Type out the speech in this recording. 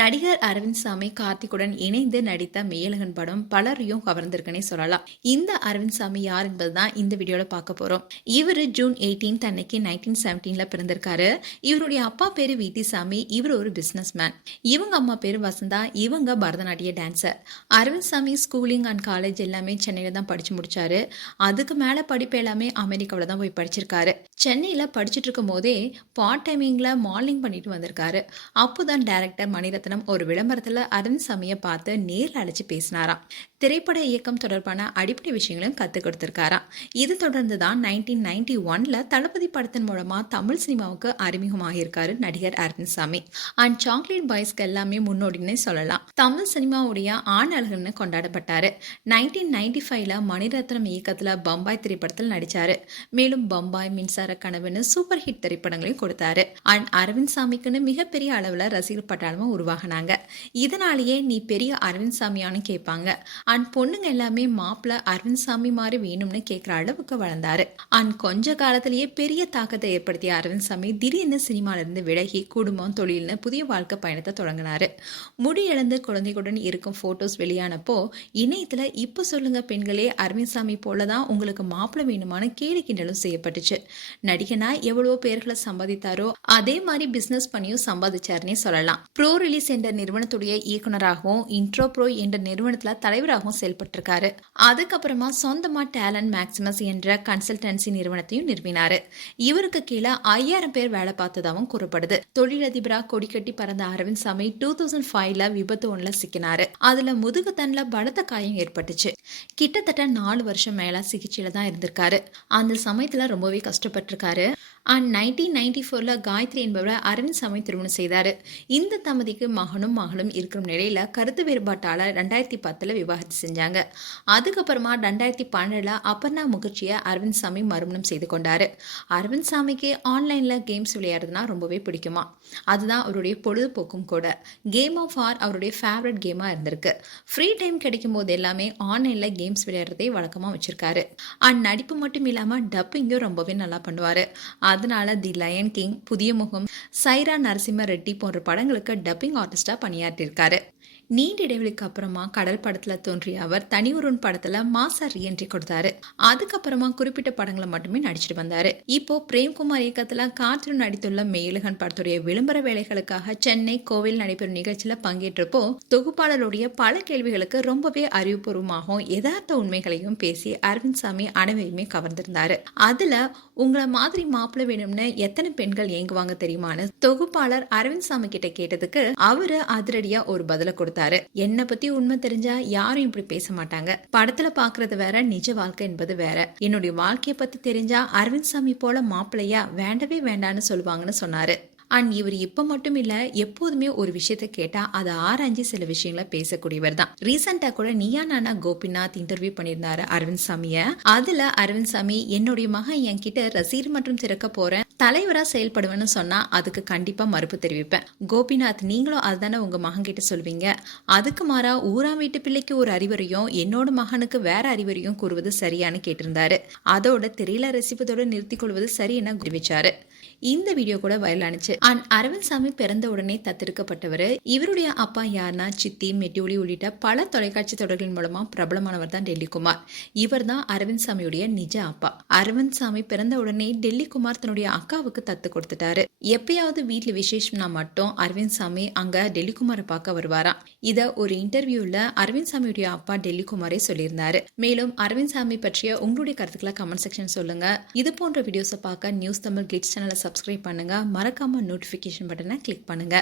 நடிகர் அரவிந்த் சாமி கார்த்திக்குடன் இணைந்து நடித்த மேலகன் படம் பலரையும் கவர்ந்திருக்குன்னே சொல்லலாம். இந்த அரவிந்த் சாமி யார் என்பதுதான் இந்த வீடியோல பார்க்க போறோம். இவர் ஜூன் எயிட்டீன் அன்னைக்கு நைன்டீன் செவன்டீன்ல பிறந்திருக்காரு. இவருடைய அப்பா பேரு வீட்டிசாமி சாமி இவர் ஒரு பிசினஸ் மேன் இவங்க அம்மா பேரு வசந்தா இவங்க பரதநாட்டிய டான்சர் அரவிந்த் சாமி ஸ்கூலிங் அண்ட் காலேஜ் எல்லாமே சென்னையில தான் படிச்சு முடிச்சாரு. அதுக்கு மேல படிப்பு எல்லாமே அமெரிக்காவில தான் போய் படிச்சிருக்காரு. சென்னையில் படிச்சுட்டு இருக்கும் போதே பார்ட் டைமிங்கில் மார்னிங் பண்ணிட்டு வந்திருக்காரு. அப்போதான் டைரக்டர் ரத்னம் ஒரு விளம்பரத்தில் அரவிந்த் சாமியை பார்த்து நேரில் அழைச்சி பேசினாராம். திரைப்பட இயக்கம் தொடர்பான அடிப்படை விஷயங்களும் கற்றுக் கொடுத்துருக்காராம். இது தொடர்ந்து தான் நைன்டீன் நைன்டி ஒன்ல தளபதி படத்தின் மூலமா தமிழ் சினிமாவுக்கு அறிமுகமாகியிருக்காரு நடிகர் அரவிந்த் அண்ட் சாக்லேட் பாய்ஸ்க்கு எல்லாமே முன்னோடினே சொல்லலாம். தமிழ் சினிமாவுடைய ஆண் அழகுன்னு கொண்டாடப்பட்டாரு. நைன்டீன் நைன்டி ஃபைவ்ல மணிரத்னம் இயக்கத்தில் பம்பாய் திரைப்படத்தில் நடிச்சாரு. மேலும் பம்பாய் மின்சார கனவுன்னு சூப்பர் ஹிட் திரைப்படங்களையும் கொடுத்தாரு. அண்ட் அரவிந்த் சாமிக்குன்னு மிகப்பெரிய அளவில் ரசிகர் பட்டாளமும் ஆகினாங்க. இதனாலேயே நீ பெரிய அரவிந்த் சாமியான்னு கேட்பாங்க. அண்ட் பொண்ணுங்க எல்லாமே மாப்பிள்ள அரவிந்த் சாமி மாதிரி வேணும்னு கேட்குற அளவுக்கு வளர்ந்தாரு. அண்ட் கொஞ்ச காலத்திலேயே பெரிய தாக்கத்தை ஏற்படுத்திய அரவிந்த் சாமி திடீர்னு சினிமால இருந்து விலகி குடும்பம் தொழில்னு புதிய வாழ்க்கை பயணத்தை தொடங்கினாரு. முடி இழந்து குழந்தைகளுடன் இருக்கும் ஃபோட்டோஸ் வெளியானப்போ இணையத்துல இப்போ சொல்லுங்க பெண்களே அரவிந்த் சாமி போல தான் உங்களுக்கு மாப்பிள்ளை வேணுமான கேலி கிண்டலும் செய்யப்பட்டுச்சு. நடிகனா எவ்வளவோ பேர்களை சம்பாதித்தாரோ அதே மாதிரி பிசினஸ் பண்ணியும் சம்பாதிச்சாருன்னே சொல்லலாம். ப்ரோ ரிலீஸ் என்ற நிறுவனத்துடைய இயக்குனராகவும் இன்ட்ரோப்ரோ என்ற நிறுவனத்துல தலைவராகவும் செயல்பட்டிருக்காரு. அதுக்கப்புறமா சொந்தமா டேலண்ட் மேக்சிமஸ் என்ற கன்சல்டன்சி நிறுவனத்தையும் நிறுவினாரு. இவருக்கு கீழே ஐயாயிரம் பேர் வேலை பார்த்ததாகவும் கூறப்படுது. தொழிலதிபரா கொடிக்கட்டி பறந்த அரவிந்த் சாமி டூ தௌசண்ட் ஃபைவ்ல விபத்து ஒன்றுல சிக்கினாரு. அதுல முதுகு தன்ல பலத்த காயம் ஏற்பட்டுச்சு. கிட்டத்தட்ட நாலு வருஷம் மேல சிகிச்சையில தான் இருந்திருக்காரு. அந்த சமயத்துல ரொம்பவே கஷ்டப்பட்டிருக்காரு. அண்ட் நைன்டீன் நைன்டி ஃபோரில் காயத்ரி என்பவரை அரவிந்த் சாமி திருமணம் செய்தார். இந்த தம்பதிக்கு மகனும் மகளும் இருக்கிற நிலையில் கருத்து வேறுபாட்டால் ரெண்டாயிரத்தி பத்தில் விவாகரத்து செஞ்சாங்க. அதுக்கப்புறமா ரெண்டாயிரத்தி பன்னெண்டில் அபர்ணா முகர்ஜியை அரவிந்த் சாமி மறுமணம் செய்து கொண்டார். அரவிந்த் சாமிக்கு ஆன்லைனில் கேம்ஸ் விளையாடுறதுனா ரொம்பவே பிடிக்குமா? அதுதான் அவருடைய பொழுதுபோக்கும் கூட. கேம் ஆஃப் ஆர் அவருடைய ஃபேவரட் கேமாக இருந்திருக்கு. ஃப்ரீ டைம் கிடைக்கும் போது எல்லாமே ஆன்லைனில் கேம்ஸ் விளையாடுறதே வழக்கமாக வச்சுருக்காரு. அண்ட் நடிப்பு மட்டும் இல்லாமல் டப்பிங்கும் ரொம்பவே நல்லா பண்ணுவார். அதனால தி லயன் கிங் புதிய முகம் சைரா நரசிம்ம ரெட்டி போன்ற படங்களுக்கு டப்பிங் ஆர்டிஸ்டா பணியாற்றியிருக்காரு. நீண்ட இடைவெளிக்கு அப்புறமா கடல் படத்துல தோன்றிய அவர் தனி படத்துல மாசா ரீஎன்ட்ரி கொடுத்தாரு. அதுக்கப்புறமா குறிப்பிட்ட படங்களை மட்டுமே நடிச்சிட்டு வந்தாரு. இப்போ பிரேம்குமார் இயக்கத்துல காற்று நடித்துள்ள மேலகன் படத்துடைய விளம்பர வேலைகளுக்காக சென்னை கோவில் நடைபெறும் நிகழ்ச்சியில பங்கேற்றப்போ தொகுப்பாளருடைய பல கேள்விகளுக்கு ரொம்பவே அறிவுபூர்வமாகவும் யதார்த்த உண்மைகளையும் பேசி அரவிந்த் சாமி அனைவரையுமே கவர்ந்திருந்தாரு. அதுல உங்களை மாதிரி மாப்பிள்ளை வேணும்னு எத்தனை பெண்கள் ஏங்குவாங்க தெரியுமான்னு தொகுப்பாளர் அரவிந்த் சாமி கிட்ட கேட்டதுக்கு அவரு அதிரடியா ஒரு பதில கொடுத்தாரு. என்னை பத்தி உண்மை தெரிஞ்சா யாரும் இப்படி பேச மாட்டாங்க. படத்துல பாக்குறது வேற நிஜ வாழ்க்கை என்பது வேற. என்னுடைய வாழ்க்கைய பத்தி தெரிஞ்சா அரவிந்த் சாமி போல மாப்பிள்ளையா வேண்டவே வேண்டான்னு சொல்லுவாங்கன்னு சொன்னாரு. அண்ட் இவர் இப்போ மட்டும் இல்லை எப்போதுமே ஒரு விஷயத்த கேட்டால் அதை ஆராய்ஞ்சு சில விஷயங்களை பேசக்கூடியவர் தான். ரீசெண்டாக கூட நீயா நானா கோபிநாத் இன்டர்வியூ பண்ணியிருந்தாரு அரவிந்த் சாமியை. அதில் அரவிந்த் சாமி என்னுடைய மகன் என்கிட்ட ரசீர் மற்றும் திறக்க போறேன். தலைவராக செயல்படுவேன்னு சொன்னால் அதுக்கு கண்டிப்பாக மறுப்பு தெரிவிப்பேன். கோபிநாத் நீங்களும் அதுதானே உங்கள் மகன்கிட்ட சொல்வீங்க? அதுக்கு மாறா ஊராம் வீட்டு பிள்ளைக்கு ஒரு அறிவுரையும் என்னோட மகனுக்கு வேற அறிவுரையும் கூறுவது சரியான்னு கேட்டிருந்தாரு. அதோட திரையில ரசிப்பதோடு நிறுத்திக் கொள்வது சரி தெரிவிச்சாரு. இந்த வீடியோ கூட வைரலானுச்சு அண்ட் அரவிந்த் சாமி பிறந்த உடனே தத்தெடுக்கப்பட்டவர். இவருடைய அப்பா யார்னா சித்தி மெட்டியூலி உள்ளிட்ட பல தொலைக்காட்சி தொடர்களின் மூலமா பிரபலமானவர் தான் டெல்லி குமார் இவர் தான் அரவிந்த் சாமியுடைய நிஜ அப்பா. அரவிந்த் சாமி பிறந்த உடனே டெல்லி குமார் தன்னுடைய அக்காவுக்கு தத்து கொடுத்துட்டாரு. எப்பயாவது வீட்டுல விசேஷம்னா மட்டும் அரவிந்த் சாமி அங்க டெல்லிகுமாரை பார்க்க வருவாராம் இத ஒரு இன்டர்வியூல அரவிந்த் சாமியுடைய அப்பா டெல்லிகுமாரே சொல்லியிருந்தாரு. மேலும் அரவிந்த் சாமி பற்றிய உங்களுடைய கருத்துக்களை கமெண்ட் செக்ஷன் சொல்லுங்க. இது போன்ற வீடியோஸை பார்க்க நியூஸ் தமிழ் கிட்ஸ் சேனலை சப்ஸ்கிரைப் பண்ணுங்க. மறக்காம நோட்டிஃபிகேஷன் பட்டனை கிளிக் பண்ணுங்க.